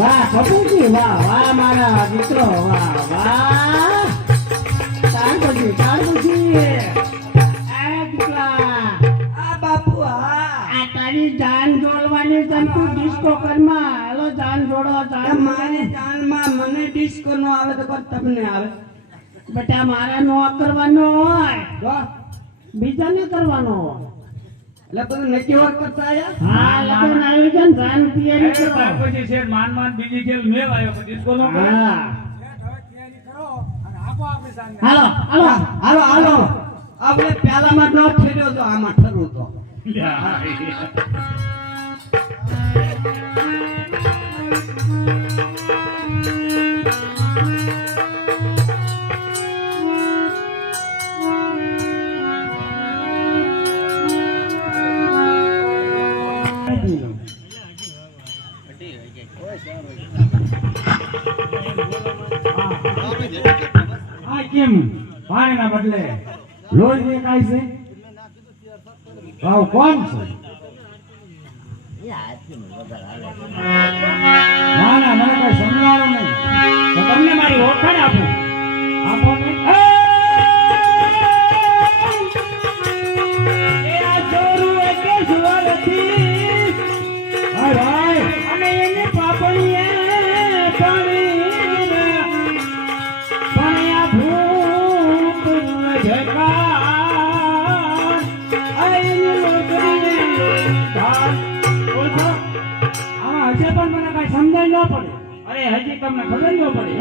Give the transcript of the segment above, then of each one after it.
વાહ કપૂરજી વાહ વાહ મારા મિત્રો વાહ વાહ. તારપછી તારપછી આ દીકરા આ બાપુ હા. આ તારી જાન જોડવાની તમ ડિસ્કો કરમાં હાલો જાન જોડો જાન મારી જાનમાં મને ડિસ્કો નો આવે તો પણ તમને આવે. બેટા મારા નો કરવાનો હોય. બીજાને કરવાનો હોય. એટલે બધું નક્કી વાત કરતા આયા હા લગ્ન આયોજન જાન તૈયારી કરો પછી છે માન માન બીજી ખેલ મેલ આવ્યો પછી ડિસ્કો નો કરે હા હાલો હાલો હાલો હાલો. આપણે પેલામાં ન ઠેર્યો તો આમાં ઠરવું તો. કેમ? પાણીના બદલે લોહી દેખાય છે? ભાવ કોણ છે? ના ના, મને કઈ સમજાવો નહીં. તમને મારી ઓળખાણ આપો. ઓળખો આમાં હશે પણ મને કઈ સમજાય ન પડે અરે હજી તમને ખબર ન પડે.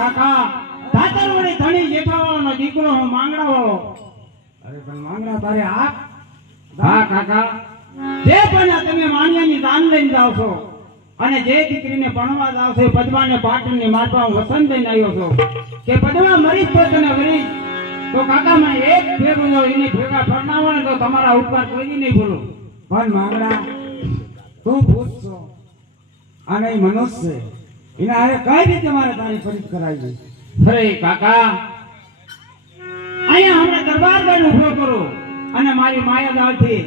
કાકા ધાતર ધણી જેઠાવાળાનો દીકરો હું માંગડાવાળો અરે પણ માંગડા તારે આ હા કાકા. જે પણ તમે માણિયાની દાન લઈને જાવ છો અને જે દીકરીને ભણવા જાવ છો પદમાને પાટણની મારવા વસંત લઈને આવ્યો છો. કે પદમા મરી તો તને વરી તો કાકા માં એક ભેગું જો એની ભેગા ફરનાવો ને તો તમારા ઉપકાર કોઈ નહીં ભૂલો. પણ માંગણા તું ભૂત છો અને મનુષ્ય છે. એના હારે કઈ રીતે મારે તારી ફરિત કરાવી અરે કાકા. અહીંયા હમણાં દરબાર ગઢ ઊભો કરો અને મારી માયા દાળથી.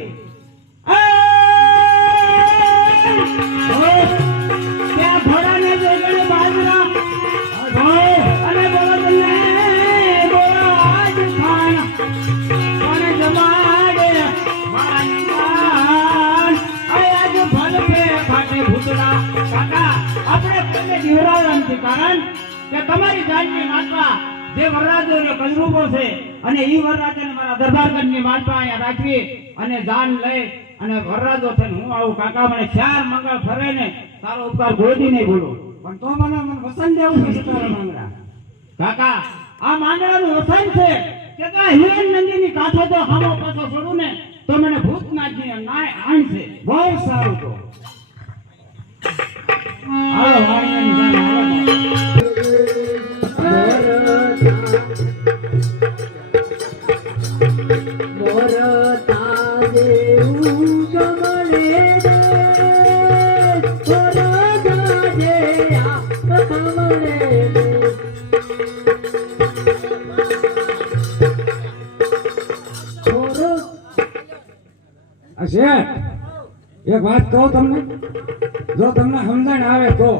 ત્યાં અને ઈ રાખવી અને જાન લઈ અને હું કાકા મને ને કાકા, આ માંડળાનું વસન છે કે કા હિરણ નંદીની કાંઠો તો હામો પાછો છોડું ને તો મને ભૂતનાથની નાય આણ છે. બહુ સારું તો. શેઠ એક વાત કહું તમને? જો તમને સમજણ આવે તો.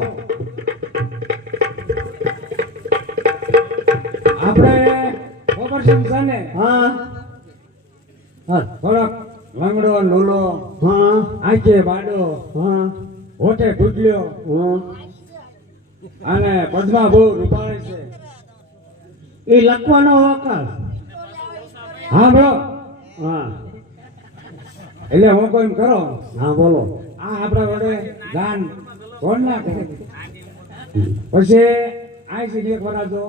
આપણે ખબર છે ને હા. થોડોક લંગડો લોલો હા. આંખે બાડો હા. હોઠે ઢૂંઢલ્યો હા. અને પદમાં બહુ રૂપાળી છે. એ લખવાનો અવકાશ. હા બ્રો હા. એટલે હું કોઈ કરો. હા બોલો. આ આપણા વડે ગાન કોણ ના કરે પછી આ છે એક વરાજો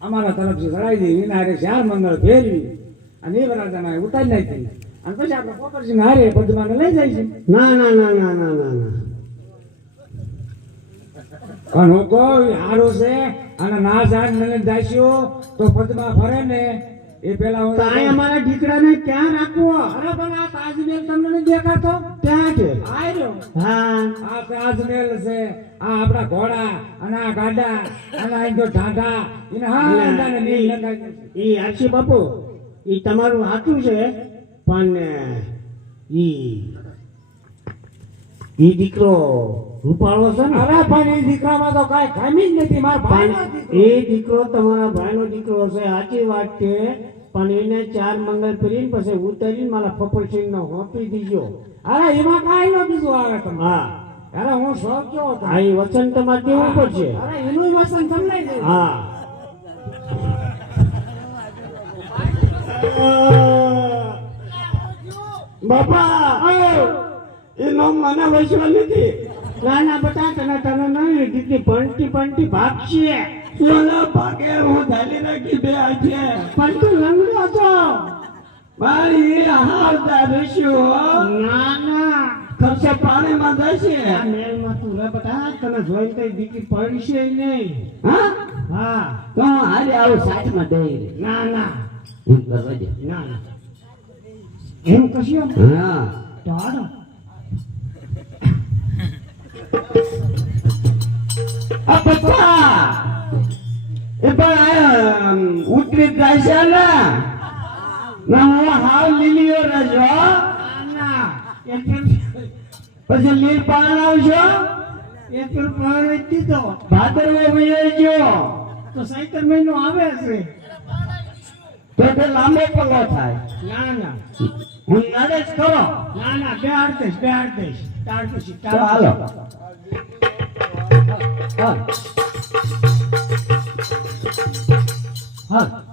અમારા તરફથી ચડાવી દઈ એના હારે ચાર મંગળ ફેરવી અને એ વરાજાને ઉતારી નાખી. અને પછી આપણે પોપરસિંહ હારે પદમાને લઈ જાય છે. ના ના ના ના ના ના ના. પણ હું કહું છે અને ના જાણ મને દાસ્યો તો પદમાં ફરે ને એ પેલા તાય અમારા દીકરાને ક્યાં રાખવો? અરે પણ આ તાજમહેલ તમને નથી દેખાતો? ક્યાં છે? આ રહ્યો. હા. આ તાજમહેલ છે. આ આપણા ઘોડા અને આ ગાડા અને આ જો ઢાંઢા. એને હા અંદાને નીલ લગાવી. ઈ આરસી બાપુ. ઈ તમારું હાથું છે પણ ઈ ઈ દીકરો છે ને? અરે પણ એ દીકરામાં તો કાંઈ ખામી જ નથી મારા ભાઈનો એ દીકરો તમારા ભાઈનો દીકરો છે સાચી વાત છે પણ એને ચાર મંગળ કરીને પછી ઉતારીને મારા ફફરસિંહ નો હોપી દીજો. અરે એમાં કાંઈ ન બીજું આવે હા. અરે હું શોખ કેવો વચન તમારે દેવું પડશે? અરે એનું તમને હા. બાપા એનો મને વૈશ્વ નથી. ના બધા બટા તને તને નહીં દીકરી પંટી પંટી ભાગશે. સોના ભાગે હું ધાલી રાખી બે આજે પણ તું લંગડો છો મારી હાલતા રસ્યો ના ના ખર્ચે પાણીમાં જશે આ મેલમાં તું રે બટા તને જોઈ કઈ દીકરી પડશે નહીં. હા? હા. તો હારે આવું સાઠમાં દઈ ના ના એમ કરવા દે ના ના એમ કશું હા. તો હાલો આ પપ્પા એ પણ આ ઉતરી જાય છે ને? ના હાવ લીલીઓ રજો પછી લીલ પાન આવશો એક પ્રાણ દીધો ભાદરવો વયો ગયો. તો સાયકલ મહિનો આવે છે તો તે લાંબો પગો થાય. ના ના. હું નડે જ કરો. ના ના બે આડતીસ બે આડતેશ તાર પછી તો હાલો તાર હા હા